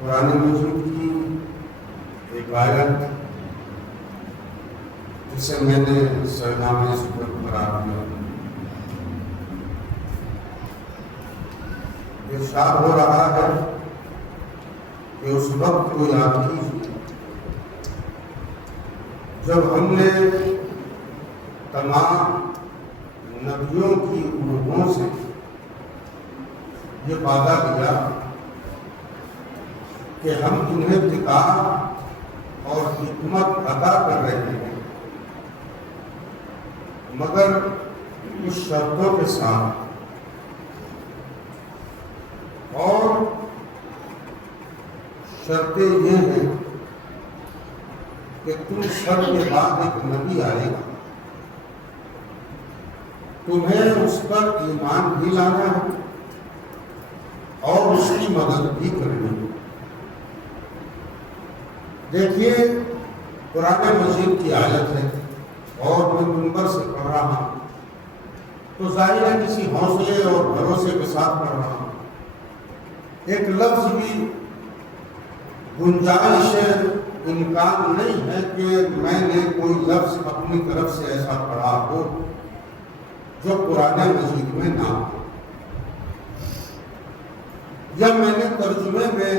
قرآن مجید کی ایک آیت جسے میں نے سرنامے ذکر قرار دیا، ارشاد ہو رہا ہے کہ اس وقت کو یاد کیجیے جب ہم نے تمام نبیوں کی روحوں سے یہ وعدہ دیا کہ ہم انہیں کتاب اور حکمت عطا کر رہے ہیں، مگر کچھ شرطوں کے ساتھ، اور شرطیں یہ ہیں کہ تم سب کے بعد ایک نبی آئے گا، تمہیں اس پر ایمان بھی لانا ہے اور اس کی مدد بھی کرنی ہے۔ دیکھیے قرآن مجید کی آیت ہے اور میں منبر سے پڑھ رہا ہوں تو ظاہر ہے کسی حوصلے اور بھروسے کے ساتھ پڑھ رہا ہوں، ایک لفظ بھی گنجائش امکان نہیں ہے کہ میں نے کوئی لفظ اپنی طرف سے ایسا پڑھا ہو جو قرآن مجید میں نہ ہو، یا میں نے ترجمے میں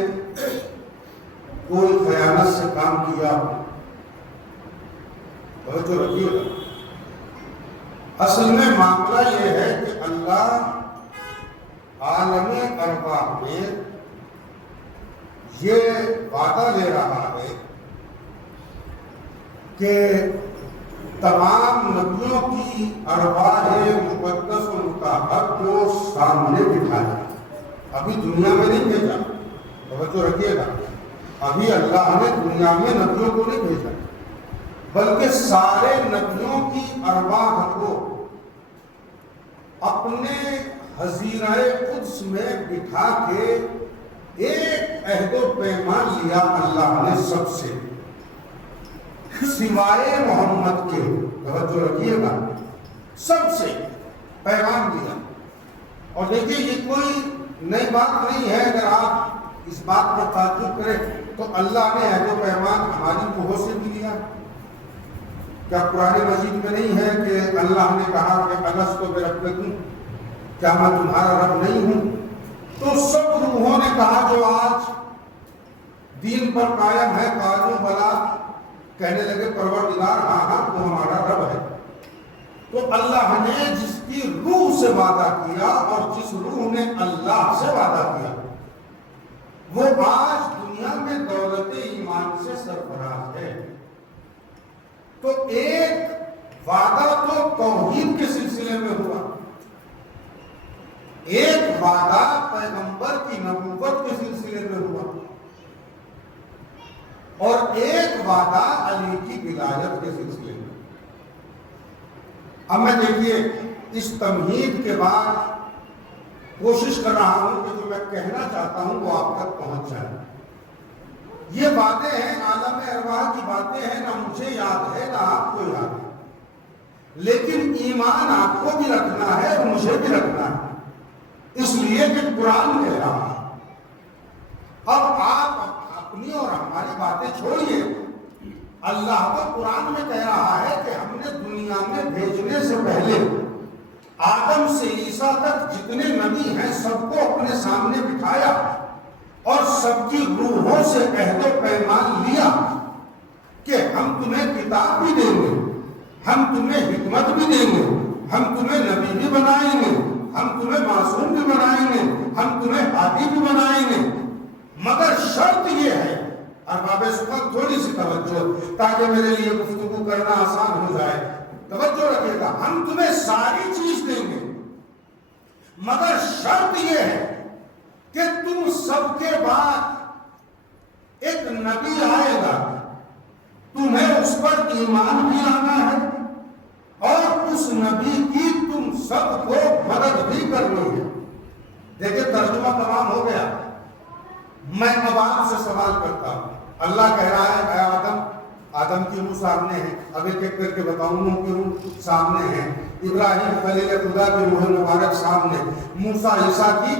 کوئی خیانت سے کام کیا ہو، توجہ رکھیے گا۔ اصل میں معاملہ یہ ہے کہ اللہ عالم ارواح میں یہ وعدہ لے رہا ہے کہ تمام نبیوں کی ارواح مقدس و مطہر کو سامنے بٹھایا، ابھی دنیا میں نہیں بھیجا، توجہ رکھیے گا، ابھی اللہ نے دنیا میں نبیوں کو نہیں بھیجا، بلکہ سارے نبیوں کی ارواح کو اپنے حضیرہ قدس میں بٹھا کے ایک عہد و پیمان لیا اللہ نے سب سے، سوائے محمد کے، توجہ رکھیے گا، سب سے پیغام دیا۔ اور دیکھیے یہ کوئی نئی بات نہیں ہے، اگر آپ اس بات پر تعجب کریں تو اللہ نے عہد و پیمان ہماری روحوں سے بھی لیا۔ کیا قرآن مجید میں نہیں ہے کہ اللہ نے کہا کہ الست بربکم، کیا میں تمہارا رب نہیں ہوں؟ تو سب روحوں نے کہا جو آج دین پر قائم ہے، قالوا بلا، کہنے لگے پروردگار ہاں ہاں تو ہمارا رب ہے۔ تو اللہ نے جس کی روح سے وعدہ کیا اور جس روح نے اللہ سے وعدہ کیا وہ آج دنیا میں دولت ایمان سے سرفراز ہے۔ تو ایک وعدہ تو توحید کے سلسلے میں ہوا، ایک وعدہ پیغمبر کی نبوت کے سلسلے میں ہوا، اور ایک وعدہ علی کی ولایت کے سلسلے میں۔ اب میں دیکھیے اس تمہید کے بعد کوشش کر رہا ہوں کہ جو میں کہنا چاہتا ہوں وہ آپ تک پہنچ جائے۔ یہ باتیں ہیں عالم ارواح کی باتیں ہیں، نہ مجھے یاد ہے نہ آپ کو یاد ہے، لیکن ایمان آپ کو بھی رکھنا ہے اور مجھے بھی رکھنا ہے، اس لیے کہ قرآن کہہ رہا ہے کی باتیں چھوڑیے. اللہ تو قرآن میں کہہ رہا ہے کہ ہم نے دنیا میں بھیجنے سے پہلے آدم سے عیسیٰ تک جتنے نبی ہیں سب کو اپنے سامنے بٹھایا اور سب کی روحوں سے عہد و پیمان لیا کہ ہم تمہیں کتاب بھی دیں گے, ہم تمہیں حکمت بھی دیں گے, ہم تمہیں نبی بھی بنائیں گے, ہم تمہیں معصوم بھی بنائیں گے, ہم تمہیں ہادی بھی بنائیں گے, مگر شرط یہ ہے. اور باب سبق تھوڑی سی توجہ تاکہ میرے لیے گفتگو کرنا آسان ہو جائے, توجہ رکھیے گا. ہم تمہیں ساری چیز دیں گے مگر شرط یہ ہے کہ تم سب کے بعد ایک نبی آئے گا, تمہیں اس پر ایمان بھی لانا ہے اور اس نبی کی تم سب کو مدد بھی کرنی ہے. دیکھیں ترجمہ تمام ہو گیا. میں اب آپ سے سوال کرتا ہوں. اللہ کہہ رہا ہے اے آدم, آدم کی روح سامنے ہے, اب ایک ایک کر کے بتاؤں روح کی روح سامنے ہے, ابراہیم خلیل خدا کی روح مبارک سامنے, موسیٰ عیسیٰ کی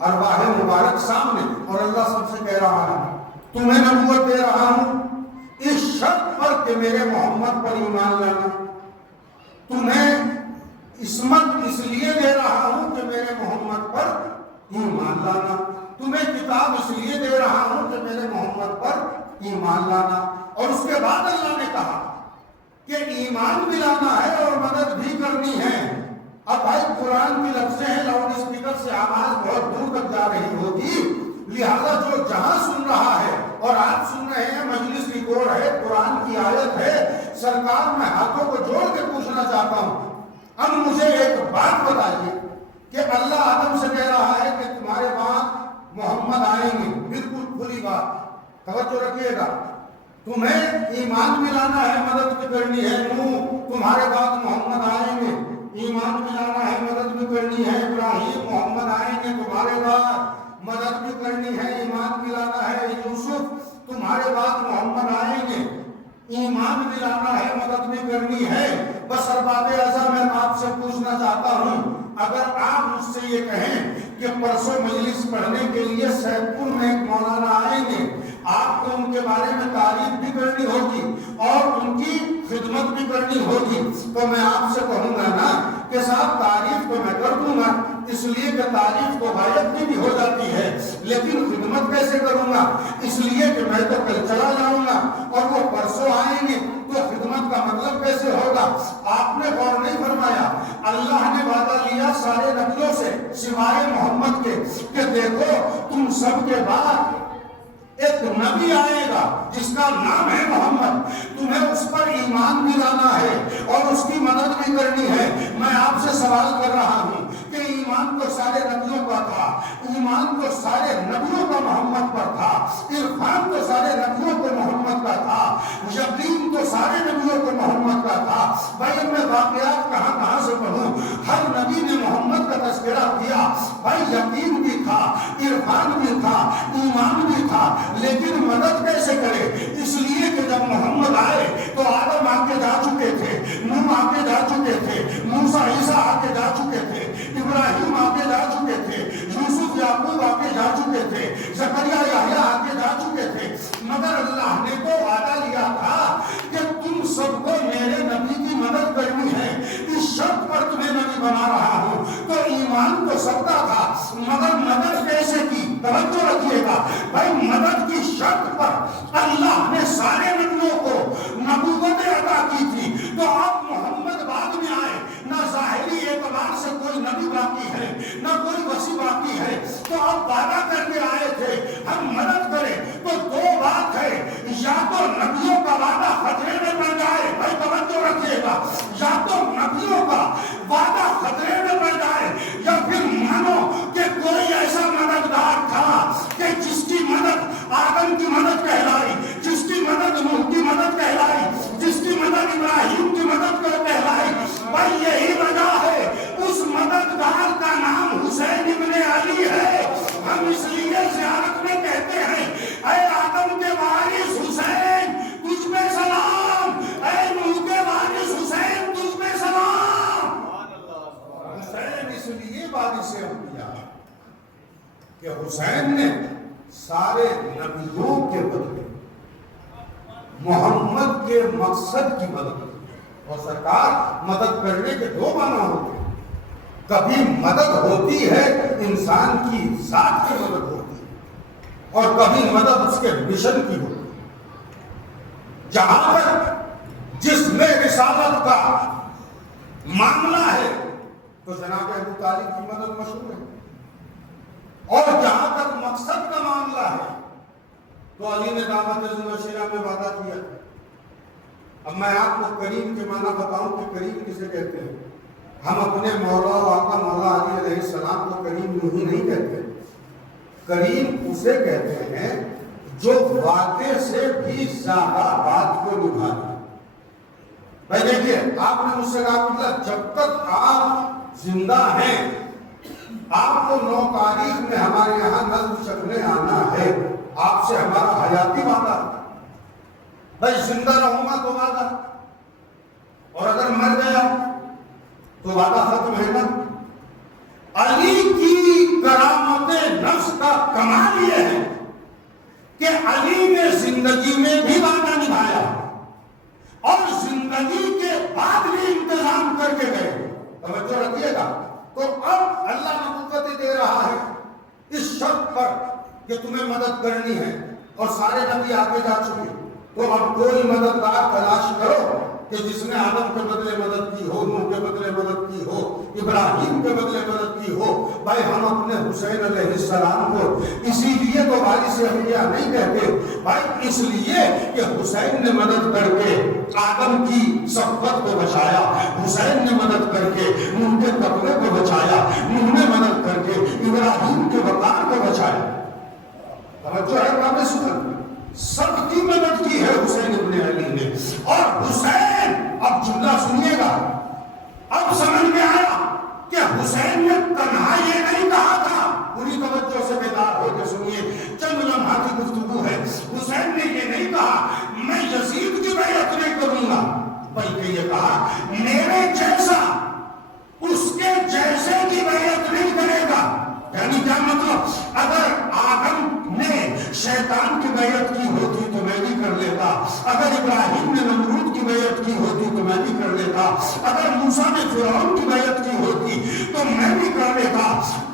ارواح مبارک سامنے, اور اللہ سب سے کہہ رہا ہے تمہیں نبوت دے رہا ہوں اس شرط پر کہ میرے محمد پر ایمان لانا, تمہیں عصمت اس لیے دے رہا ہوں کہ میرے محمد پر ایمان لانا, تمہیں کتاب اس لیے دے رہا ہوں کہ میرے محمد پر ایمان لانا. اور اس کے بعد اللہ نے کہا کہ ایمان بھی لانا ہے اور مدد بھی کرنی ہے. اب بھائی قرآن کی لفظیں ہیں, لاؤڈ اسپیکر سے آواز بہت دور تک جا رہی ہوگی, لہذا جو جہاں سن رہا ہے اور آپ سن رہے ہیں مجلس ریکارڈ ہے, قرآن کی آیت ہے, سرکار میں ہاتھوں کو جوڑ کے پوچھنا چاہتا ہوں, اب مجھے ایک بات بتائیے کہ اللہ آدم سے کہہ رہا ہے کہ تمہارے بعد محمد آئیں گے, بالکل کھلی بات, توجہ رکھیے گا, تمہیں ایمان بھی لانا ہے مدد بھی کرنی ہے. تمہارے بعد محمد آئیں گے, ایمان بھی لانا ہے مدد بھی کرنی ہے. ابراہیم محمد آئیں گے تمہارے بعد, مدد بھی کرنی ہے, ایمان بھی لانا ہے. یوسف تمہارے بعد محمد آئیں گے, ایمان بھی لانا ہے مدد بھی کرنی ہے. بس ارباب اعظم میں آپ سے پوچھنا چاہتا ہوں, اگر آپ مجھ سے یہ کہیں کہ پرسوں مجلس پڑھنے کے لیے سیف پور میں ایک مولانا آئیں گے, آپ کو ان کے بارے میں تعریف بھی کرنی ہوگی اور ان کی خدمت بھی کرنی ہوگی, تو میں آپ سے کہوں گا نا کہ صاحب تعریف تو میں کر دوں گا, اس لیے کہ تعریف تو غائب کی بھی ہو جاتی ہے, لیکن خدمت کیسے کروں گا, اس لیے کہ میں تو کل چلا جاؤں گا اور وہ پرسوں آئیں گے, تو خدمت کا مطلب کیسے ہوگا. آپ نے غور نہیں فرمایا, اللہ نے وعدہ لیا سارے نبیوں سے سوائے محمد کے کہ دیکھو تم سب کے بعد ایک نبی آئے گا جس کا نام ہے محمد, تمہیں اس پر ایمان بھی لانا ہے اور اس کی مدد بھی کرنی ہے. میں آپ سے سوال کر رہا ہوں کہ ایمان تو سارے نبیوں کا تھا, ایمان تو سارے نبیوں کا محمد پر تھا, عرفان تو سارے نبیوں کو محمد کا تھا, یقین تو سارے نبیوں کو محمد کا تھا. بھائی میں واقعات کہاں سے پڑھوں, ہر نبی نے محمد کا تذکرہ کیا. بھائی یقین بھی تھا, عرفان بھی تھا, ایمان بھی تھا, لیکن مدد کیسے کرے. اس لیے کہ جب محمد آئے تو آدم آ کے جا چکے تھے, نوح آ کے جا چکے تھے, موسیٰ عیسیٰ آ کے جا چکے تھے, ابراہیم آ کے جا چکے تھے, یوسف یعقوب آ کے جا چکے تھے, زکریا یحییٰ آ کے جا چکے تھے. مگر اللہ نے تو وعدہ لیا تھا کہ تم سب کو میرے نبی کی مدد کرنی ہے, اس شرط پر تمہیں نبی بنا رہا ہوں. تو ایمان تو سب کا تھا, مگر مدد کیسے کی, توجہ رکھیے گا بھائی. مدد کی شرط پر اللہ نے سارے نبیوں کو نبوتیں عطا کی تھی, تو اب محمد بعد میں آئے, نہ ظاہری اعتبار سے کوئی نبی باقی ہے نہ کوئی وصی باقی ہے, تو اب وعدہ کر کے آئے تھے ہم مدد کریں. تو دو بات ہے, یا تو نبیوں کا وعدہ خطرے میں پڑ جائے, بھائی توجہ رکھیے گا, یا تو نبیوں کا وعدہ خطرے میں پڑ جائے, یا پھر مانو کہ کوئی ایسا مددگار تھا کہ جس کی مدد آدم کی مدد کہلائی, جس کی مدد نوح کی مدد کہلائی, جس کی مدد ابراہیم کی مدد کہلائی. بھائی یہی وجہ ہے اس مددگار کا نام حسین ابن علی ہے. ہم اس لیے زیارت میں کہتے ہیں اے آدم کے وارث حسین تجھ میں سلام, اے نوح کے وارث حسین تجھ میں سلام. حسین اس لیے وارث انبیاء کہ حسین نے سارے نبیوں کے بدلے محمد کے مقصد کی مدد. اور سرکار مدد کرنے کے دو معنی ہوتے ہیں. کبھی مدد ہوتی ہے انسان کی ذات کی مدد ہوتی ہے اور کبھی مدد اس کے مشن کی ہوتی ہے. جہاں تک جس میں رسالت کا معاملہ ہے تو جناب ابو طالب کی مدد مشہور ہے. اور جہاں تک مقصد کا معاملہ ہے تو علی نے دعوت ذوالشیرہ میں وعدہ کیا. اب میں آپ کو کریم کے معنی بتاؤں کہ کریم کسے کہتے ہیں. ہم اپنے مولا و آقا مولا علی علیہ السلام کو کریم یوں ہی نہیں کہتے. کریم اسے کہتے ہیں جو وعدے سے بھی زیادہ بات کو نبھا دے. بھائی دیکھیے, آپ نے مجھ سے کہا کہ جب تک آپ زندہ ہیں آپ کو 9 تاریخ میں ہمارے یہاں نظم چکھنے آنا ہے. آپ سے ہمارا حیاتی وعدہ. بھائی زندہ رہوں گا تو وعدہ, اور اگر مر گیا تو وعدہ ختم ہے نا. علی کی کرامت نفس کا کمال یہ ہے کہ علی نے زندگی میں بھی وعدہ نبھایا اور زندگی کے بعد بھی انتظام کر کے گئے. توجہ رکھیے گا. تو اب اللہ نبوت دے رہا ہے اس شرط پر کہ تمہیں مدد کرنی ہے اور سارے نبی آگے جا چکے. تو اب کوئی مددگار تلاش کرو کہ جس نے آدم کے بدلے مدد کی ہو, نوح کے بدلے مدد کی ہو, ابراہیم کے بدلے مدد کی ہو. بھائی ہم اپنے حسین علیہ السلام کو اسی لیے تو وارث انبیاء نہیں کہتے بھائی, اس لیے کہ حسین نے مدد کر کے آدم کی صحبت کو بچایا, حسین نے مدد کر کے نوح کے تقوی کو بچایا, نوح نے مدد کر کے ابراہیم کے وقار کو بچایا. توجہ ہے آپ نے سنا, سب کی مدد کی ہے حسین ابن علی نے. اور حسین, اب جملہ سنیے گا, اب سمجھ میں آیا کہ حسین نے تنہا یہ نہیں کہا تھا. پوری توجہ سے بیدار ہو کے سنیے, چند لمحات کی گفتگو ہے. حسین نے یہ نہیں کہا میں یزید کی بیعت نہیں کروں گا, بلکہ یہ کہا میرے جیسا اس کے جیسے کی بیعت نہیں کرے گا. یعنی کیا مطلب, اگر آدم نے شیطان کی بیعت کی ہوتی تو میں بھی کر لیتا, اگر ابراہیم نے نمرود کی بیعت کی ہوتی تو میں بھی کر لیتا, اگر موسیٰ نے فرعون کی بیعت کی ہوتی تو میں بھی کر لیتا.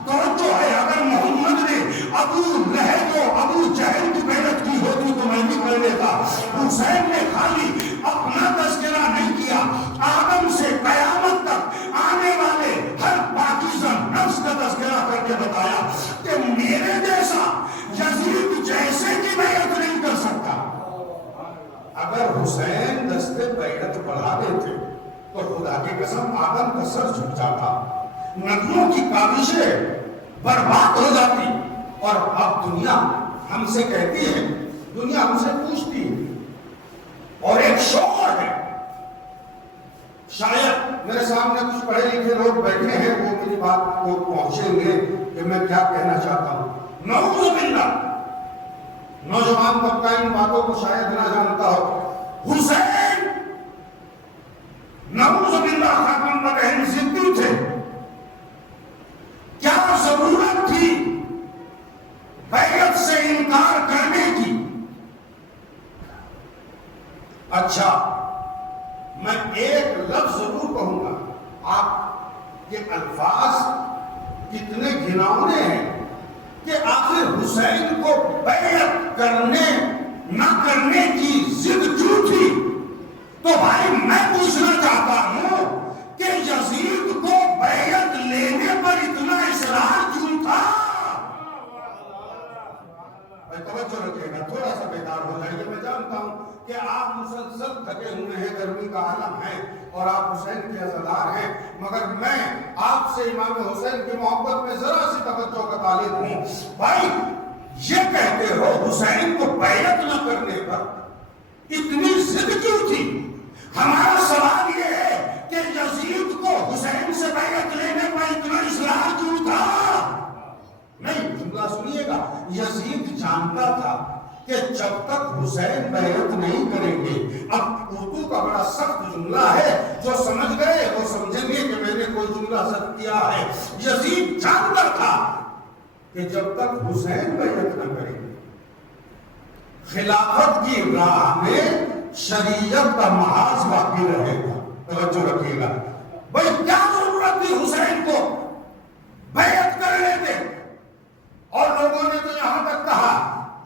تو جو ہے اگر محمد نے ابو لہب و ابو جہل کی بیعت کی ہوتی تو میں بھی کر لیتا. حسین نے خالی اپنا تذکرہ نہیں کیا, آدم سے قیامت تک آنے والے ہر پاکیزہ نفس کا تذکرہ کر کے بتایا کہ میرے جیسا یزید جیسے کی بیعت نہیں کر سکتا. اگر حسین دستے بیعت بڑھا دیتے تو خدا کی قسم آدم کا سر جھک جاتا, نبیوں کی کاوشیں برباد ہو جاتی. اور اب دنیا ہم سے کہتی ہے, دنیا ہم سے پوچھتی ہے, اور ایک شعور ہے. شاید میرے سامنے کچھ پڑھے لکھے لوگ بیٹھے ہیں, وہ میری بات کو پہنچیں گے کہ میں کیا کہنا چاہتا ہوں. نعوذ باللہ, نوجوان طبقہ ان باتوں کو شاید نہ جانتا ہو. حسین نعوذ باللہ خاتم الانبیاء زندو تھے, کیا ضرورت تھی بیعت سے انکار کرنے کی؟ اچھا میں ایک لفظ ضرور کہوں گا, آپ یہ الفاظ کتنے گھناؤنے ہیں کہ آخر حسین کو بیعت کرنے نہ کرنے کی ضد کیوں تھی. تو بھائی میں پوچھنا چاہتا ہوں کہ یزید کو بیعت لینے پر اتنا اصرار کیوں تھا؟ توجہ رکھیے گا, تھوڑا سا بیدار ہو جائیے. میں جانتا ہوں کہ آپ مسلسل تھکے ہوئے ہیں, گرمی کا عالم ہے اور آپ حسین کے عزادار ہیں, مگر میں آپ سے امام حسین کی محبت میں ذرا سی توجہ کا طالب ہوں. بھائی یہ کہتے ہو حسین کو بیعت نہ کرنے پر اتنی ضد کیوں تھی؟ ہمارا سوال یہ ہے کہ یزید کو حسین سے بیعت لینے پر اتنا اصرار کیوں تھا؟ نہیں, جملہ سنیے گا. یزید جانتا تھا کہ جب تک حسین بیعت نہیں کریں گے, اب اردو کا بڑا سخت جملہ ہے, جو سمجھ گئے وہ سمجھیں گے کہ میں نے کوئی جملہ سخت کیا ہے. یزید جانتا تھا کہ جب تک حسین بیعت نہ کریں گے خلافت کی راہ میں شریعت کا محاذ باقی رہے گا. توجہ رکھیے گا. بھائی کیا ضرورت تھی حسین کو بیعت کر لیتے؟ اور لوگوں نے تو یہاں تک کہا،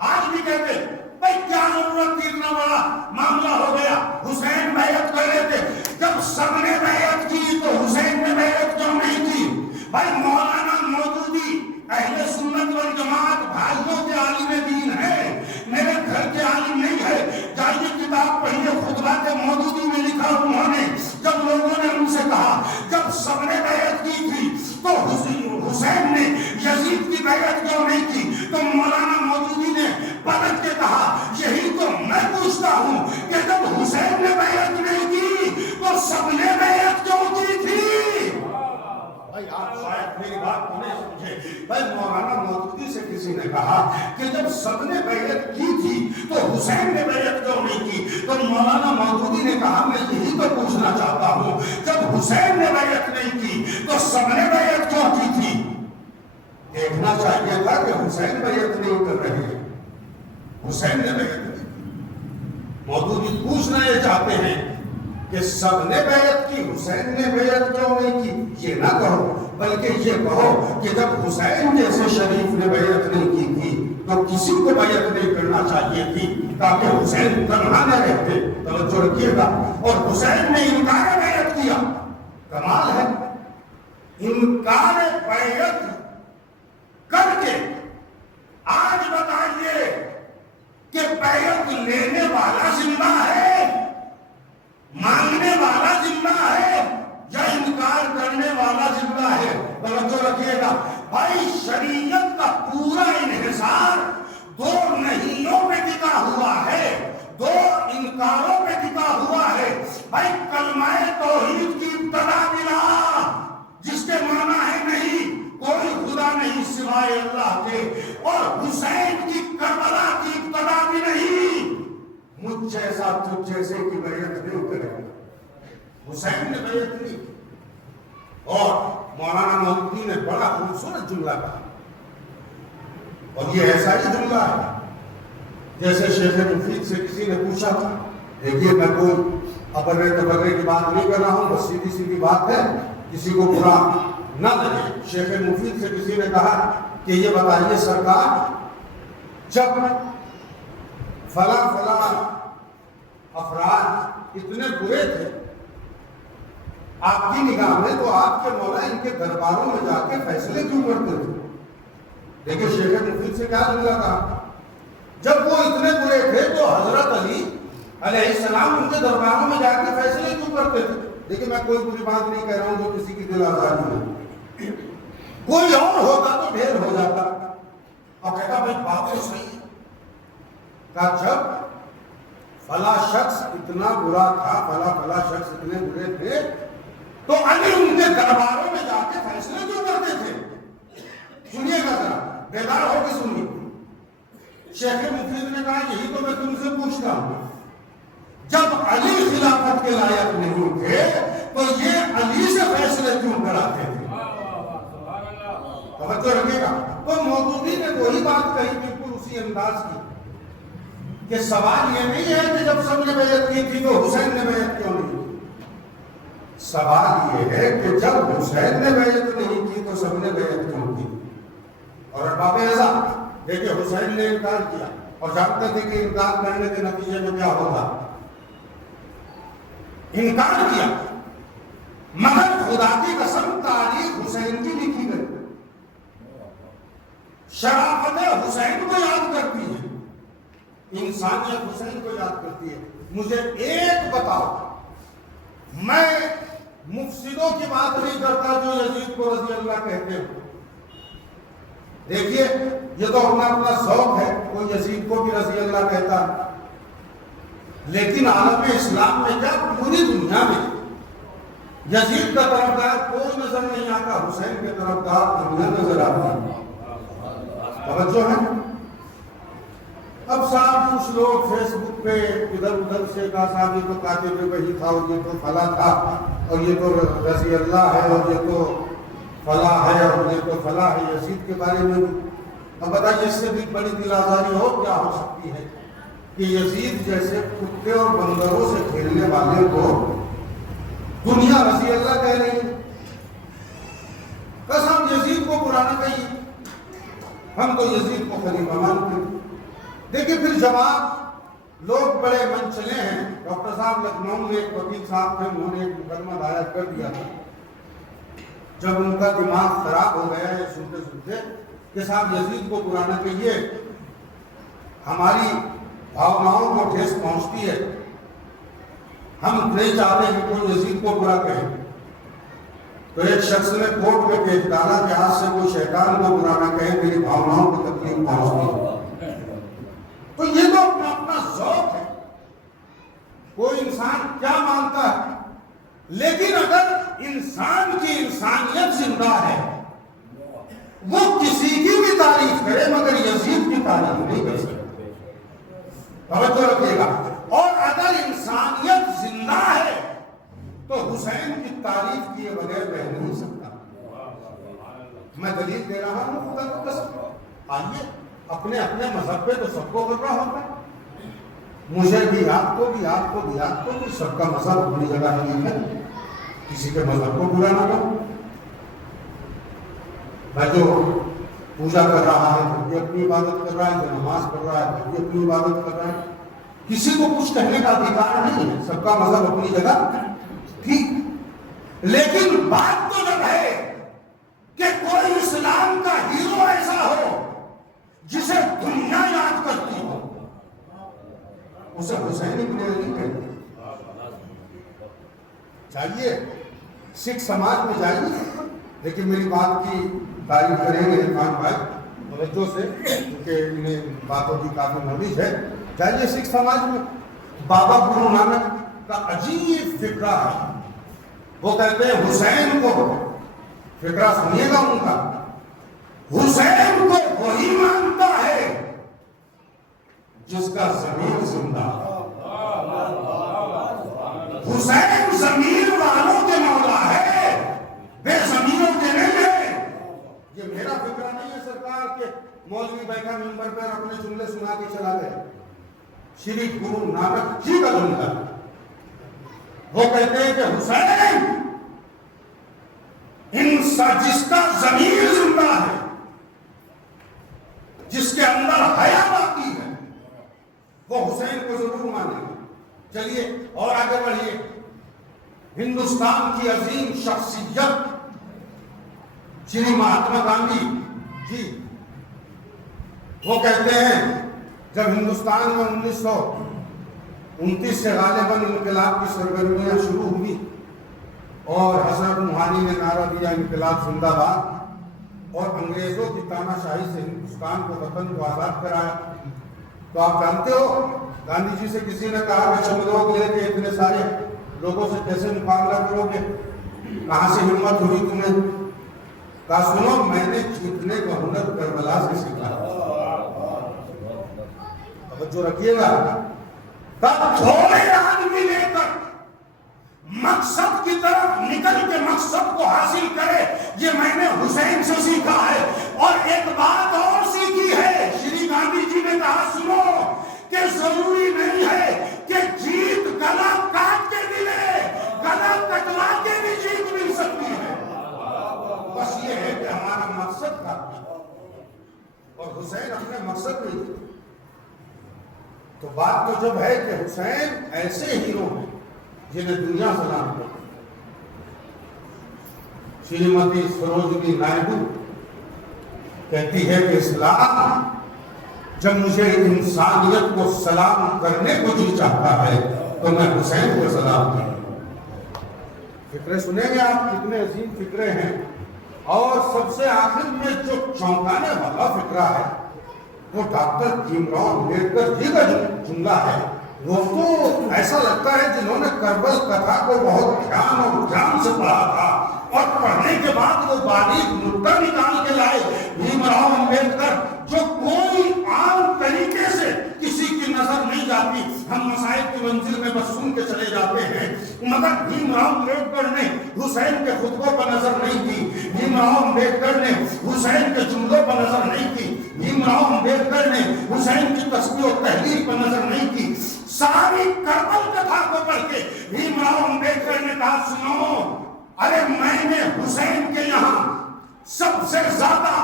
آج بھی کہتے بھائی کیا ضرورت تھی، اتنا بڑا معاملہ ہو گیا، حسین بیعت کر لیتے. جب سب نے بیعت کی تو حسین نے بیعت کیوں نہیں کی؟ بھائی مولانا مودودی اہل سنت والجماعت بھائیوں کے عالم دین ہے، میرے گھر کے عالم نہیں ہے. جائیے کتاب پڑھیے، خطبات مودودی میں لکھا انہوں نے. جب لوگوں نے ان سے کہا جب سب نے بیعت کی تھی تو حسین نے یزید کی بیعت کیوں نہیں کی؟ تو مولانا مودودی نے پلٹ کے کہا یہی تو میں پوچھتا ہوں کہ جب حسین نے بیعت نہیں کی تو سب نے بیعت کیوں کی تھی؟ بھائی آپ شاید میری بات کو نہیں سمجھے. بھائی مولانا مودودی سے کسی نے کہا کہ جب سب نے بیعت کی تھی تو حسین نے بیعت کیوں نہیں کی؟ تو مولانا مودودی نے کہا میں یہی تو پوچھنا چاہتا ہوں جب حسین نے بیعت نہیں کی تو سب نے بیعت کیوں کی تھی؟ دیکھنا چاہیے تھا کہ حسین بیعت نہیں کر رہے ہیں، حسین نے بیعت نہیں کی. مودودی پوچھنا یہ چاہتے ہیں کہ سب نے بیعت کی، حسین نے بیعت کیوں نہیں کی؟ یہ نہ کہو، بلکہ یہ کہو کہ جب حسین جیسے شریف نے بیعت نہیں کی تھی تو کسی کو بیعت نہیں کرنا چاہیے تھی تاکہ حسین تنہا نہ رہتے. توجہ رکھیے گا. اور حسین نے انکار بیعت کیا. کمال ہے، انکار بیعت کر کے آج بتائیے کہ بیعت لینے والا زندہ ہے، مانگنے والا زندہ ہے یا انکار کرنے والا زندہ ہے؟ توجہ رکھیے گا. بھائی شریعت کا پورا انحصار دو نہیوں پہ ٹکا ہوا ہے، دو انکاروں پہ ٹکا ہوا ہے. بھائی کلمہ توحید کی ابتدا بلا، جس کے معنی ہے نہیں کوئی خدا نہیں سوائے اللہ کے، اور حسین کی کربلا کی ابتدا بھی نہیں مجھ جیسا تجھ جیسے کی بیعت نہیں کرے گا. حسین نے بیعت نہیں کی. اور مولانا مودودی نے بڑا خوبصورت جملہ کہا، اور یہ ایسا ہی جملہ ہے جیسے شیخ مفید سے کسی نے پوچھا تھا. دیکھیے میں کوئی ابرے تبرے کی بات نہیں کر رہا ہوں، بس سیدھی سیدھی بات ہے، کسی کو برا نہ لگے. شیخ مفید سے کسی نے کہا کہ یہ بتائیے سرکار جب فلاں فلاں افراد اتنے برے تھے آپ کی نگاہ میں تو آپ کے مولا ان کے درباروں میں جا کے فیصلے کیوں کرتے تھے؟ دیکھیں شیخ مفید سے کیا جملہ کہا، جب وہ اتنے برے تھے تو حضرت علی علیہ السلام ان کے درباروں میں جا کے فیصلے کیوں کرتے تھے؟ دیکھیں میں کوئی بری بات نہیں کہہ رہا ہوں جو کسی کی دل آزاری ہے، کوئی اور ہوتا تو ڈھیر ہو جاتا. اور کہتا بھائی بات تو صحیح ہے. کہا جب فلاں شخص اتنا برا تھا، فلاں شخص اتنے برے تھے تو علی ان کے درباروں میں جا کے فیصلے کیوں کرتے تھے؟ سنیے گا ذرا، بیدار ہو کے سنیے. شیخ مفید نے کہا یہی تو میں تم سے پوچھتا ہوں، جب علی خلافت کے لائق نہیں تھے تو یہ علی سے فیصلے کیوں کراتے تھے؟ توجہ رکھے گا. تو مودودی نے وہی بات کہی بالکل اسی انداز کی کہ سوال یہ نہیں ہے کہ جب سب نے بیعت کی تھی تو حسین نے بیعت کیوں نہیں کی. سوال یہ ہے کہ جب حسین نے بیعت نہیں کی تو سب نے بیعت کیوں کی. اور ارباب اعزاز دیکھیں حسین نے انکار کیا اور جانتے تھے کہ انکار کرنے کے نتیجے میں کیا ہوگا. انکار کیا مگر خدا کی قسم تاریخ حسین کی لکھی گئی، شرافت حسین کو یاد کرتی ہے، انسانیت حسین کو یاد کرتی ہے. مجھے ایک بتاؤ، میں مفسدوں کی بات نہیں کرتا جو یزید کو رضی اللہ کہتے ہو. دیکھیے یہ تو اپنا اپنا ذوق ہے، کوئی یزید کو بھی رضی اللہ کہتا، لیکن عالم اسلام میں کیا پوری دنیا میں یزید کا طرفدار کوئی نظر نہیں آتا، حسین کے طرفدار دنیا نظر آتی. توجہ ہے. اب صاحب کچھ لوگ فیس بک پہ ادھر ادھر سے کہا صاحب یہ تو کاتب وہی تھا اور یہ تو فلاں تھا اور یہ تو رضی اللہ ہے اور یہ تو فلاں ہے اور یہ تو فلاں ہے. یزید کے بارے میں اب بتائیے اس سے بھی بڑی دل آزاری ہو کیا ہو سکتی ہے؟ کہ یزید جیسے کتے اور بندروں سے کھیلنے والے کو دنیا رضی اللہ کہہ رہی ہے. بس ہم یزید کو برا نہ کہیے, ہم تو یزید کو خلیفہ مانتے ہیں. دیکھیں پھر جواب لوگ بڑے من چلے ہیں. ڈاکٹر صاحب لکھنؤ میں ایک وکیل صاحب تھے, انہوں نے ایک مقدمہ دائر کر دیا تھا. جب ان کا دماغ خراب ہو گیا ہے سنتے سنتے کہ صاحب یزید کو برا نہ کہیے, ہماری بھاوناؤں کو ٹھیس پہنچتی ہے, ہم نہیں چاہتے کہ کوئی یزید کو برا کہے. تو ایک شخص نے کورٹ میں کیس ڈالا کہ آج سے کوئی شیطان کو برا نہ کہے, میری بھاوناؤں کو تکلیف پہنچتی ہے. تو یہ تو اپنا اپنا ذوق ہے, کوئی انسان کیا مانتا ہے. لیکن اگر انسان کی انسانیت زندہ ہے وہ کسی کی بھی تعریف کرے مگر یزید کی تعریف نہیں کر سکتا. توجہ رکھیے گا. اور اگر انسانیت زندہ ہے تو حسین کی تعریف کیے بغیر رہ نہیں سکتا. میں دلیل دے رہا ہوں خدا کو قسم. آئیے اپنے اپنے مذہب پہ تو سب کو غلبہ ہوتا ہے, مجھے بھی, آپ کو بھی, آپ کو بھی, آپ کو بھی. سب کا مذہب اپنی جگہ نہیں ہے, کسی کے مذہب کو برا نہ کرو. میں جو پوجا کر رہا ہے وہ بھی اپنی عبادت کر رہا ہے, جو نماز پڑھ رہا ہے وہ بھی اپنی عبادت کر رہا ہے. کسی کو کچھ کہنے کا ادھیکار نہیں ہے, سب کا مذہب اپنی جگہ ٹھیک. لیکن بات تو جب ہے کہ کوئی اسلام کا ہیرو ایسا ہو جسے دنیا یاد کرتی ہو, اسے حسین ابن علی کہتے ہیں. چاہیے سکھ سماج میں جائیے, لیکن میری بات کی تعریف کریں گے عرفان بھائی توجہ سے, کیونکہ انہیں باتوں کی کافی نالج ہے. جائیے سکھ سماج میں, بابا گرو نانک کا عجیب فکرہ ہے. وہ کہتے ہیں حسین کو, فکرہ سنیے گا ان کا, حسین کو وہی مانتا ہے جس کا ضمیر زندہ. حسین ضمیر والوں کے مولا ہے, بے ضمیروں کے نہیں ہے. یہ میرا فکرہ نہیں ہے سرکار کے مولوی بیٹھا منبر پر اپنے جملے سنا کے چلا گئے. شری گرو نانک جی کا جملہ. وہ کہتے ہیں کہ حسین جس کا ضمیر زندہ ہے, جس کے اندر حیا باقی ہے, وہ حسین کو ضرور مانے گا. چلیے اور آگے بڑھیے. ہندوستان کی عظیم شخصیت شری مہاتما گاندھی جی, وہ کہتے ہیں جب ہندوستان میں 1929 سے غالباً انقلاب کی سرگرمیاں شروع ہوئی اور حضرت موہانی نے نعرہ دیا انقلاب زندہ باد, اور انگریزوں کی تاناشاہی سے ہندوستان کو وطن کو آزاد کرایا, تو آپ جانتے ہو گاندھی جی سے کسی نے کہا کہ چند لوگ لے کے اتنے سارے لوگوں سے کیسے مقابلہ کرو گے, کہاں سے ہمت ہوئی تمہیں؟ کہا سنو, میں نے جیتنے کا ہنر کربلا سے سیکھا. توجہ رکھیے گا. تب تھوڑے آدمی لے کر مقصد کی طرف نکل کے مقصد کو حاصل کرے, یہ میں نے حسین سے سیکھا ہے. اور ایک بات اور سیکھی ہے, شری گاندھی جی نے کہا سنو کہ ضروری نہیں ہے کہ جیت گلا کاٹ کے ملے, گلا کٹوا کے بھی جیت مل سکتی ہے. بس یہ ہے کہ ہمارا مقصد تھا, اور حسین اپنے مقصد میں تھے. تو بات تو جب ہے کہ حسین ایسے ہیرو ہیں جنہیں دنیا سلام کرتی. شریمتی سروجنی نائیڈو کہتی ہے کہ اسلام جب مجھے انسانیت کو سلام کرنے کو جی چاہتا ہے تو میں حسین کو سلام کرتا ہوں. فکرے سنیں گے آپ, کتنے عظیم فکرے ہیں. اور سب سے آخر میں جو چونکانے والا فکرہ ہے وہ ڈاکٹر بھیم راؤ امبیڈکر جی کا جملہ ہے. وہ تو ایسا لگتا ہے جنہوں نے کربل کتھا کو بہت دھیان اور دھیان سے پڑھا تھا, اور پڑھنے کے بعد وہ باریک نکتہ نکال کے لائے. بھیم راؤ امبیڈکر جو کوئی عام طریقے سے کسی کی نظر نہیں جاتی, ہم مسائل کی منزل میں بس سن کے چلے جاتے ہیں, مگر بھیم راؤ امبیڈکر نے حسین کے خطبوں پر نظر نہیں کی, بھیم راؤ امبیڈکر نے حسین کے جملوں پر نظر نہیں کی, بھیم راؤ امبیڈکر نے حسین کی تسبیح و تحلیل پر نظر نہیں ساری کربل کتھا کو پڑھ کے بھیم راؤ امبیڈکر نے کہا سنو، ارے میں نے حسین کے یہاں سب سے زیادہ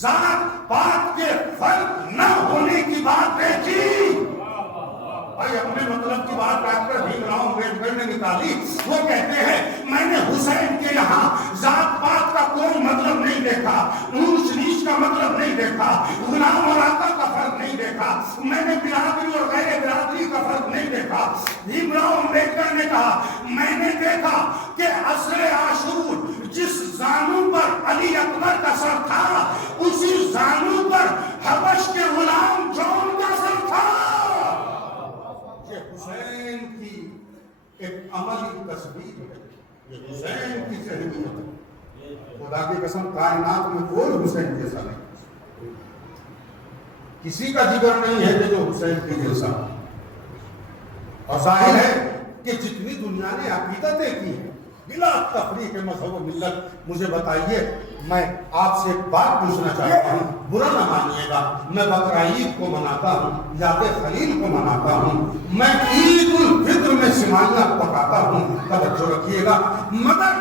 ذات پات کے فرق نہ ہونے کی بات دیکھی۔ بھائی اپنے مطلب کی بات ڈاکٹر بھیم راؤ امبیڈکر نے نکالی، وہ کہتے ہیں میں نے حسین کے یہاں ذات پات کا کوئی مطلب نہیں دیکھا، اونچ نیچ کا مطلب نہیں دیکھا، غلام اور آقا کا فرق نہیں دیکھا، میں نے برادری اور غیر برادری کا فرق نہیں دیکھا۔ بھیم راؤ امبیڈکر نے کہا میں نے دیکھا کہ عصر عاشور جس زانو پر علی اکبر کا سر تھا اسی زانو پر حبش کے غلام جون کا سر تھا۔ یہ حسین کی ایک عملی تصویر ہے، یہ حسین کی ذہنی ہے۔ خدا کی قسم کائنات میں کوئی حسین جیسا نہیں، کسی کا جگر نہیں ہے جو حسین کے جیسا۔ اور ظاہر ہے کہ جتنی دنیا نے عقیدتیں کی ہیں بلا تفریق مذہب و ملت، مجھے بتائیے، میں آپ سے ایک بات پوچھنا چاہتا ہوں، برا نہ مانیے گا، میں بقرہ عید کو مناتا ہوں، یاد خلیل کو مناتا ہوں، میں عید الفطر میں سمائیاں پکاتا ہوں، توجہ رکھیے گا، مگر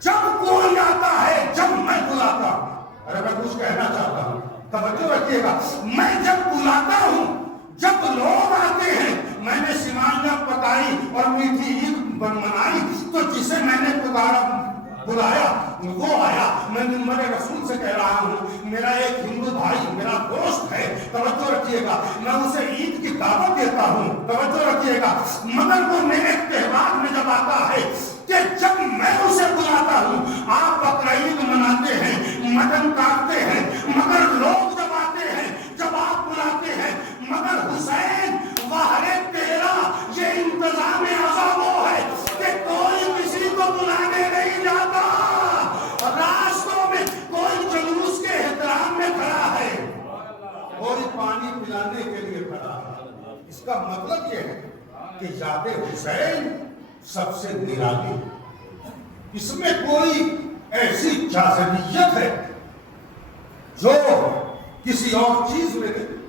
جب کوئی آتا ہے، جب میں بلاتا ہوں، ارے میں کچھ کہنا چاہتا ہوں، توجہ رکھیے گا، میں جب بلاتا ہوں، جب لوگ آتے ہیں، میں نے سمائیاں پکائی اور میٹھی عید منائی، تو جسے میں نے بلایا وہ آیا۔ میں نمبر رسول سے کہہ رہا ہوں، میرا ایک ہندو بھائی میرا دوست ہے، توجہ رکھیے گا، میں اسے عید کی دعوت دیتا ہوں، توجہ رکھیے گا، مگر وہ میرے تہوار میں جب آتا ہے کہ جب میں اسے بلاتا ہوں، آپ بقرہ عید مناتے ہیں، مٹن کاٹتے ہیں، مگر لوگ جب آتے ہیں، جب آپ بلاتے ہیں، مگر حسین واہرے تیرا یہ انتظام اعضا وہ ہے کہ کوئی کسی کو بلانے نہیں جاتا، راستوں میں کوئی جلوس کے احترام میں کھڑا ہے، کوئی پانی پلانے کے لیے کھڑا ہے۔ اس کا مطلب یہ ہے کہ یاد حسین سب سے نرالی، اس میں کوئی ایسی جاذبیت ہے جو کسی اور چیز میں نہیں۔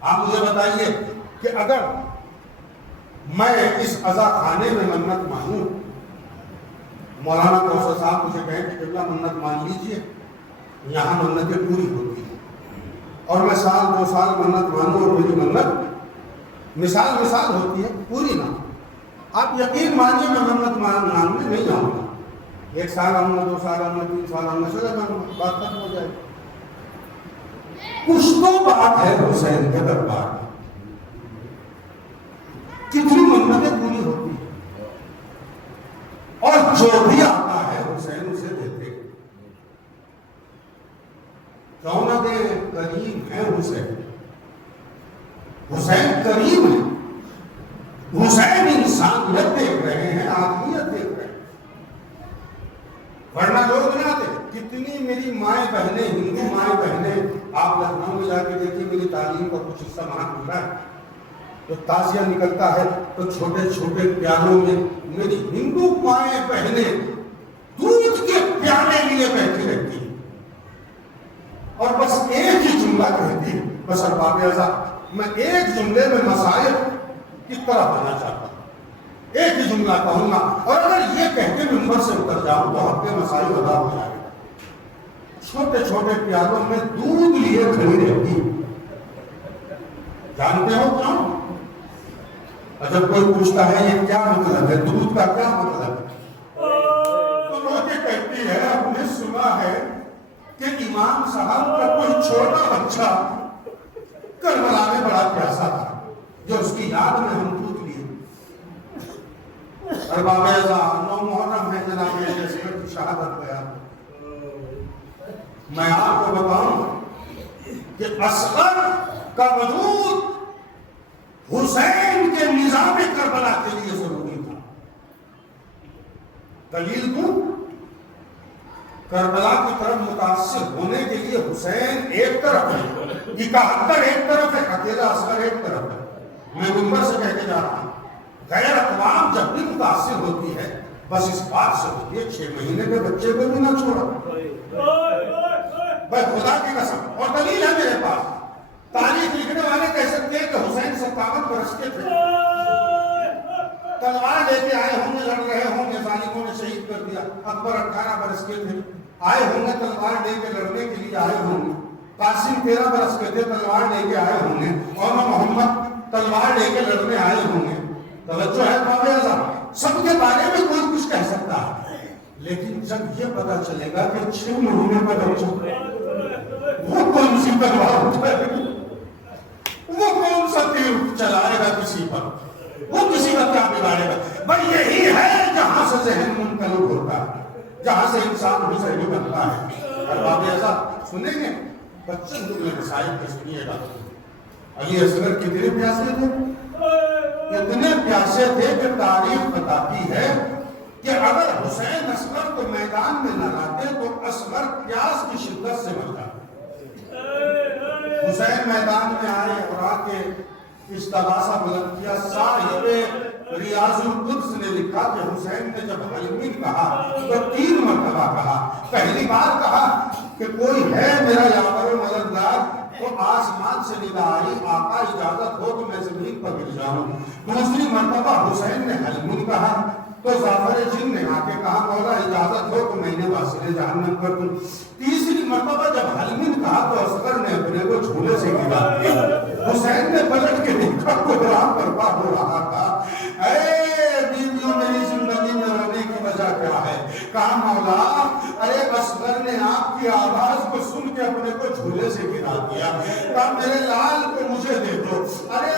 آپ مجھے بتائیے کہ اگر میں اس عزا خانے میں منت مانوں، مولانا کوثر صاحب مجھے کہیں کہ قبلہ منت مان لیجئے، یہاں منتیں پوری ہوتی ہیں، اور میں سال 2 سال منت مانوں اور میری منت مثال ہوتی ہے، پوری نہ، آپ یقین مانیے میں منت ماننے نہیں جاؤں گا، 1 سال آؤں گا، 2 سال آؤں گا، 3 سال آؤں گا، چلے جاؤں گا، بات ختم ہو جائے گی۔ کچھ تو بات ہے حسین کے دربار میں، کتنی منتیں پوری ہوتی ہیں، اور جو بھی آتا ہے حسین اسے دیتے، کیوں نہ دے، کریم ہے حسین، حسین کریم ہے، حسین انسانیت دیکھ رہے ہیں، آدمیت دیکھ رہے ہیں، ورنہ لوگ نہ آتے۔ کتنی میری مائیں بہنیں، ہندو مائیں بہنیں، آپ لکھنؤ میں جا کے دیکھیں، میری تعلیم کا کچھ حصہ وہاں مل رہا ہے، تو تازیہ نکلتا ہے تو چھوٹے چھوٹے پیالوں میں میری ہندو مائیں بہنیں دودھ کے پیالے لیے بیٹھی رہتی ہیں، اور بس ایک ہی جملہ کہتی ہے، بس ارباب اعضا میں ایک جملے میں مسائل کی طرف آنا چاہتا ہوں، ایک ہی جملہ کہوں گا، اور اگر یہ کہہ کے ممبر سے اتر جاؤں تو آپ کے مسائل ادا ہو جائے گا۔ چھوٹے چھوٹے پیالوں میں دودھ لیے کھڑی رہتی، جانتے ہو کیوں؟ اور جب کوئی پوچھتا ہے یہ کیا مطلب ہے، دودھ کا کیا مطلب ہے، تو وہ یہ کہتی ہے، ہم نے سنا ہے کہ امام صاحب کا کوئی چھوٹا بچہ کربلا میں بڑا پیاسا تھا، جو اس کی یاد میں ہم دودھ لیے۔ ارباب اعضا 9 محرم ہے جناب علیہ کی شہادت بیان، میں آپ کو بتاؤں کہ اصغر کا وجود حسین کے نظام کربلا کے لیے ضروری تھا۔ دلیل دوں، کربلا کی طرف متاثر ہونے کے لیے حسین ایک طرف ہے، 71 ایک طرف ہے، اکیلا اصغر ایک طرف ہے۔ میں منبر سے کہہ کے جا رہا ہوں، غیر اقوام جب بھی متاثر ہوتی ہے بس اس بات سے ہوتی ہے 6 مہینے کے بچے کو بھی نہ چھوڑا، بھائی خدا کی قسم، اور دلیل ہے میرے پاس، تاریخ لکھنے والے کہہ سکتے ہیں کہ حسین 57 برس برس کے تھے، تلوار لے کے آئے ہوں گے، لڑ رہے ہوں گے، ظالموں نے شہید کر دیا۔ اکبر 18 برس کے تھے، آئے ہوں گے تلوار لے کے لڑنے کے لیے آئے ہوں گے۔ قاسم 13 برس کے تھے، تلوار لے کے آئے ہوں گے۔ اور محمد تلوار لے کے لڑنے آئے ہوں گے۔ توجہ ہے باب اعظم، سب کے بارے میں کوئی کچھ کہہ سکتا ہے، لیکن جب یہ پتا چلے گا کہ 6 مہینے کا بچہ وہ کون سی تلوار اٹھائے گا، وہ کون سا تیر چلائے گا کسی پر، وہ کسی کا کیا بگاڑے گا۔ بھائی یہی ہے جہاں سے ذہن منقلب ہوتا ہے، جہاں سے انسان حسینی بنتا ہے۔ اور باب اعظم سنیں گے، بچے جملے مسائل کے سنیے گا۔ علی اصغر کتنے پیاسے تھے؟ اتنے پیاسے تھے کہ تاریخ بتاتی ہے کہ اگر حسین اصغر کو میدان میں نہ لاتے تو اصغر پیاس کی شدت سے مر جاتا۔ حسین میدان میں آئے اور آ کے استغاثہ بلند کیا۔ صاحب ریاض القدس نے لکھا کہ حسین نے جب حلمین کہا تو 3 مرتبہ کہا۔ پہلی بار کہا کہ کوئی ہے میرا یاور و مددگار، تو آسمان سے ندا آئی، آقا اجازت ہو تو میں زمین پر گر جاؤں۔ دوسری مرتبہ حسین نے حلمین کہا تو جعفر جن نے آ کے کہا مولا اجازت ہو تو میں نے واصل جہنم کر دوں۔ تیسری مرتبہ جب حلمین کہا تو اصغر نے اپنے کو جھولے سے گرا دیا۔ حسین نے پلٹ کے دیکھا قرآن برپا ہو رہا تھا۔ اے بیویوں میری زندگی میں رونے کی وجہ کیا ہے؟ کہا مولا ارے اصغر نے آپ کی آواز کو سن کے اپنے کو جھولے سے گرا دیا۔ کہا میرے لال کو مجھے دے دو۔ ارے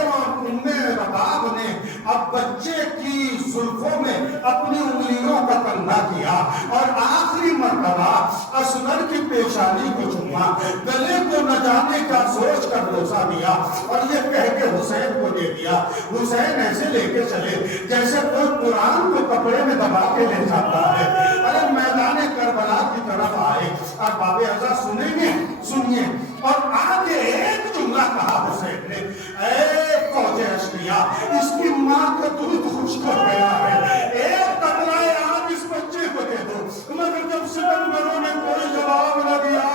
رباب نے اب بچے کی زلفوں میں اپنی انگلیوں کا کندھا کیا اور آخری مرتبہ اصغر کی پیشانی کو چوما، گلے کو نہ جانے کا سوچ کر بوسہ دیا اور یہ کہہ کے حسین کو دے دیا۔ حسین ایسے لے کے چلے جیسے کوئی قرآن کو کپڑے میں دبا کے لے جاتا ہے۔ ارے میدان کربلا کی طرف آئے اور باب اعظم سنیں گے، سنیے۔ اور آگے ایک جملہ کہا حسین نے، اے فوج اشقیا، اس کی ماں کا دودھ خشک ہو گیا ہے، ایک قطرہ آب اس بچے کو دے دو۔ مگر جب ستمگروں نے کوئی جواب نہ دیا،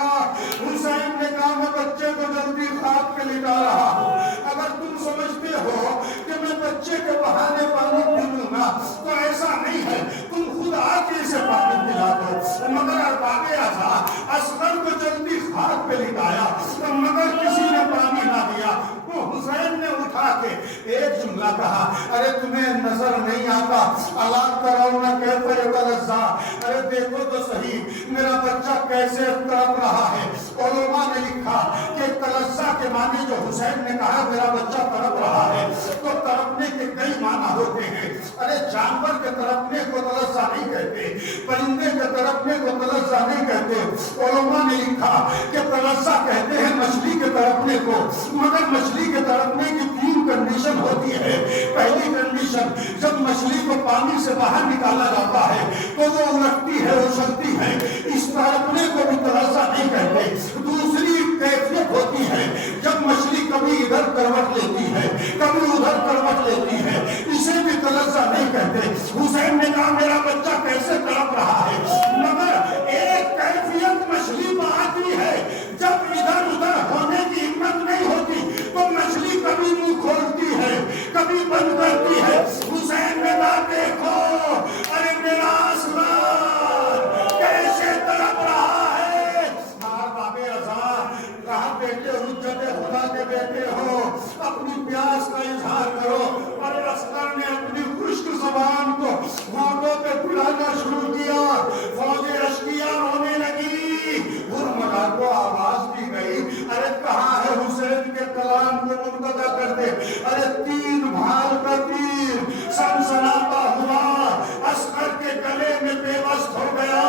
حسین نے کہا میں بچے کو جلدی خواب کے لٹا رہا ہوں۔ اگر تم سمجھتے ہو کہ میں بچے کے بہانے پانی پی لوں گا تو ایسا نہیں ہے، تم خود آ کے اسے پانی پلا دو۔ مگر باب اعظم اصغر کو جلدی خواب پہ لٹایا مگر کسی نے پانی نہ دیا۔ تو حسین نے اٹھا کے ایک جملہ کہا، ارے تمہیں نظر نہیں آتا اللہ ترون کیف یتلظی، ارے دیکھو تو صحیح میرا بچہ کیسے تڑپ رہا ہے۔ علماء نے لکھا کہ تلظی کے معنی جو حسین نے کہا میرا بچہ تڑپ رہا ہے، تو تڑپنے کے کئی معنی ہوتے ہیں۔ ارے جانور کے تڑپنے کو تلظی نہیں کہتے، پرندے کے تڑپنے کو تلظی نہیں کہتے۔ علماء نے لکھا کہ تلظی کہتے ہیں مچھلی کے تڑپنے کو، مگر مچھلی کے تڑپنے کی 3 کنڈیشن ہوتی ہے۔ پہلی کنڈیشن جب مچھلی کو پانی سے باہر نکالا جاتا ہے تو وہ الٹتی ہے، اچھلتی ہے، اس تڑپنے کو بھی تلظی نہیں کہتے۔ دوسری کیفیت ہوتی ہے جب مچھلی کبھی ادھر کروٹ لیتی ہے کبھی ادھر کروٹ لیتی ہے، اسے بھی تلظی نہیں کہتے۔ حسین نے کہا میرا بچہ کیسے تڑپ رہا ہے، مگر ایک کیفیت مچھلی میں آتی ہے جب ادھر ادھر ہونے کی ہمت نہیں ہوتی تو مچھلی کبھی منہ کھولتی ہے کبھی بند کرتی ہے۔ حسین نے کہا دیکھو ارے میرا آسمان کیسے تڑپ رہا ہے۔ باب اعظم کہا بیٹے حجت خدا کے بیٹے ہو، اپنی پیاس کا اظہار کرو۔ اور اصغر نے اپنی خشک زبان کو ہونٹوں پہ پھلانا شروع کیا۔ فوج اشقیا رونے لگی، ہرملا کو آواز دی گئی، ارے کہاں ہے حسین کے کلام کو مقتدا کر دے۔ ارے 3 بھال کا تیر سنسناتا ہوا اصغر کے گلے میں پیوست ہو گیا۔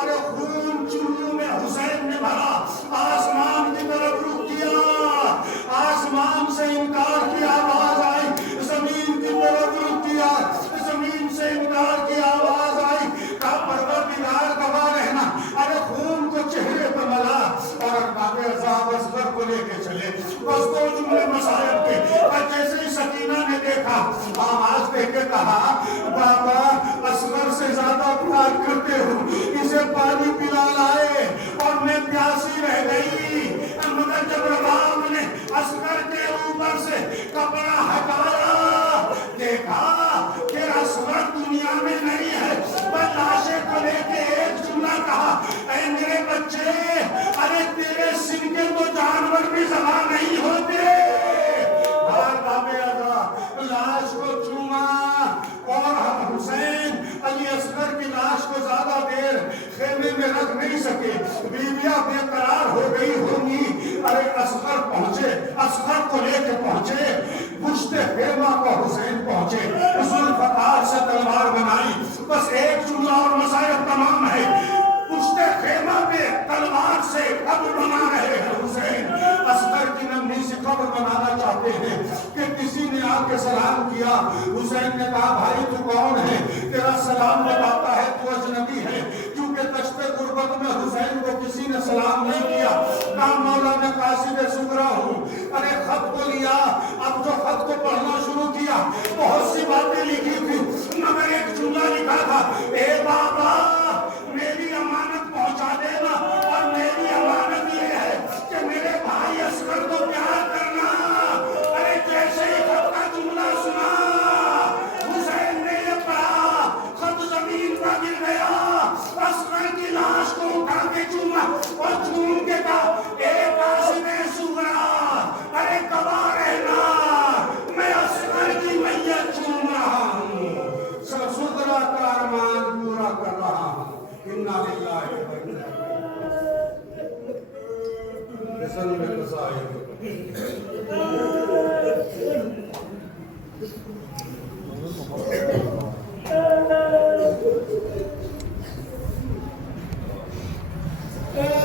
ارے خون چلو میں حسین نے بھرا، آسمان کی طرف رخ کیا، آسمان سے انکار کی آواز آئی، زمین کی طرف رخ کیا، زمین سے انکار کی آواز آئی۔ کہا پروردگار گواہ رہنا، ارے خون کو چہرے پر ملا اور باب اعظم اصغر کو لے کے چلے۔ بس 2 جملے مسائل کے، اور جیسے ہی سکینہ نے دیکھا آواز دے کے کہا بابا اصغر سے زیادہ پیار کرتے ہو، اسے پانی پلا لائے اور میں پیاسی رہ گئی۔ مگر جب رباب نے اصغر کے اوپر سے کپڑا دیکھا کہ اصغر دنیا میں نہیں ہے، بس لاشے کو لے کے ایک جملہ کہا، اے میرے بچے، ارے تیرے سنکے تو جانور بھی ذبح نہیں ہوتے۔ لاش کو چوما اور حسین علی اصغر کی لاش کو زیادہ دیر خیمے میں رکھ نہیں سکے، بیویاں بے قرار ہو گئی ہوں گی۔ ارے اصغر پہنچے، اصغر کو لے کے پہنچے، پشت خیمہ کو حسین پہنچے، ذوالفقار سے تلوار بنائی۔ بس ایک جملہ اور مسائل تمام ہے، پشت خیمہ پہ تلوار سے قبر بنا رہے ہیں حسین، اصغر کی ننھی سی قبر بنانا چاہتے ہیں کہ کسی نے آ کے سلام کیا۔ حسین نے کہا بھائی تو کون ہے؟ تیرا سلام بتاتا ہے تو اجنبی ہے، کیونکہ دشت غربت میں حسین کو کسی نے سلام نہیں کیا۔ کہا مولا میں قاصد صغرا ہوں۔ ارے خط کو لیا، اب جو خط کو پڑھنا شروع کیا بہت سی باتیں لکھی تھی، مگر ایک جملہ لکھا تھا، اے بابا میری امانت پہنچا دینا، اور میری امانت یہ ہے کہ میرے بھائی اصغر کو پیار کرنا۔ ارے جیسے ہی خط کا جملہ سنا حسین نے یہ پڑھا، خط زمین پر گر گیا، اصغر کی لاش کو اٹھا کے چوما اور چوم کے کہا اے قاسم صغرا، ارے گواہ رہنا میں اصغر کی میت چوم رہا ہوں، صغرا کا ارمان پورا کر رہا ہوں۔ اِنَّا لِلَّهِ وَإِنَّا إِلَيْهِ رَاجِعُونَ۔